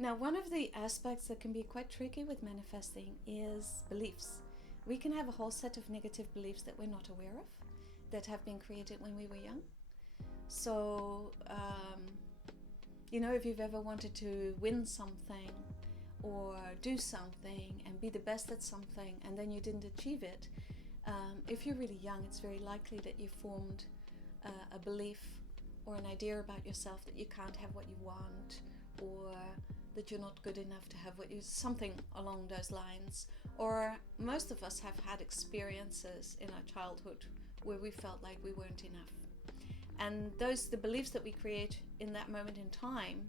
Now, one of the aspects that can be quite tricky with manifesting is beliefs. We can have a whole set of negative beliefs that we're not aware of, that have been created when we were young. So, if you've ever wanted to win something or do something and be the best at something and then you didn't achieve it, if you're really young, it's very likely that you formed a belief or an idea about yourself that you can't have what you want, or that you're not good enough to have what you, something along those lines. Or most of us have had experiences in our childhood where we felt like we weren't enough. And the beliefs that we create in that moment in time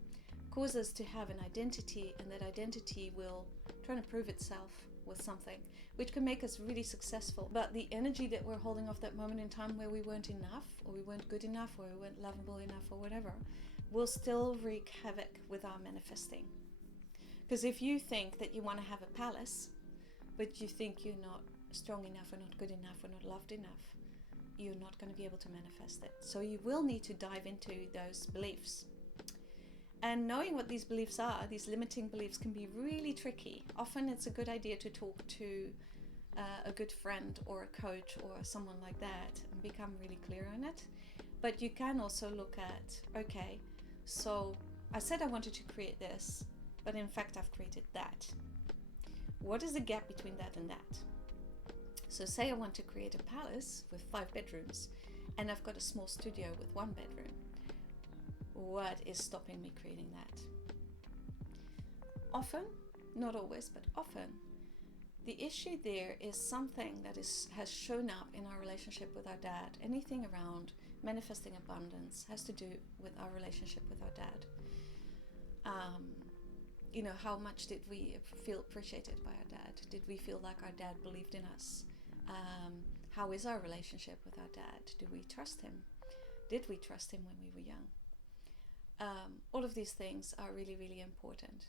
cause us to have an identity, and that identity will try to prove itself with something, which can make us really successful. But the energy that we're holding off that moment in time where we weren't enough, or we weren't good enough, or we weren't lovable enough, or whatever, will still wreak havoc with our manifesting. Because if you think that you want to have a palace, but you think you're not strong enough, or not good enough, or not loved enough, you're not going to be able to manifest it. So you will need to dive into those beliefs. And knowing what these beliefs are, these limiting beliefs, can be really tricky. Often it's a good idea to talk to a good friend or a coach or someone like that and become really clear on it. But you can also look at, okay, so I said I wanted to create this, but in fact I've created that. What is the gap between that and that? So say I want to create a palace with 5 bedrooms and I've got a small studio with 1 bedroom. What is stopping me creating that? Often, not always, but often, the issue there is something that has shown up in our relationship with our dad. Anything around manifesting abundance has to do with our relationship with our dad. How much did we feel appreciated by our dad? Did we feel like our dad believed in us? How is our relationship with our dad? Do we trust him? Did we trust him when we were young? All of these things are really, really important.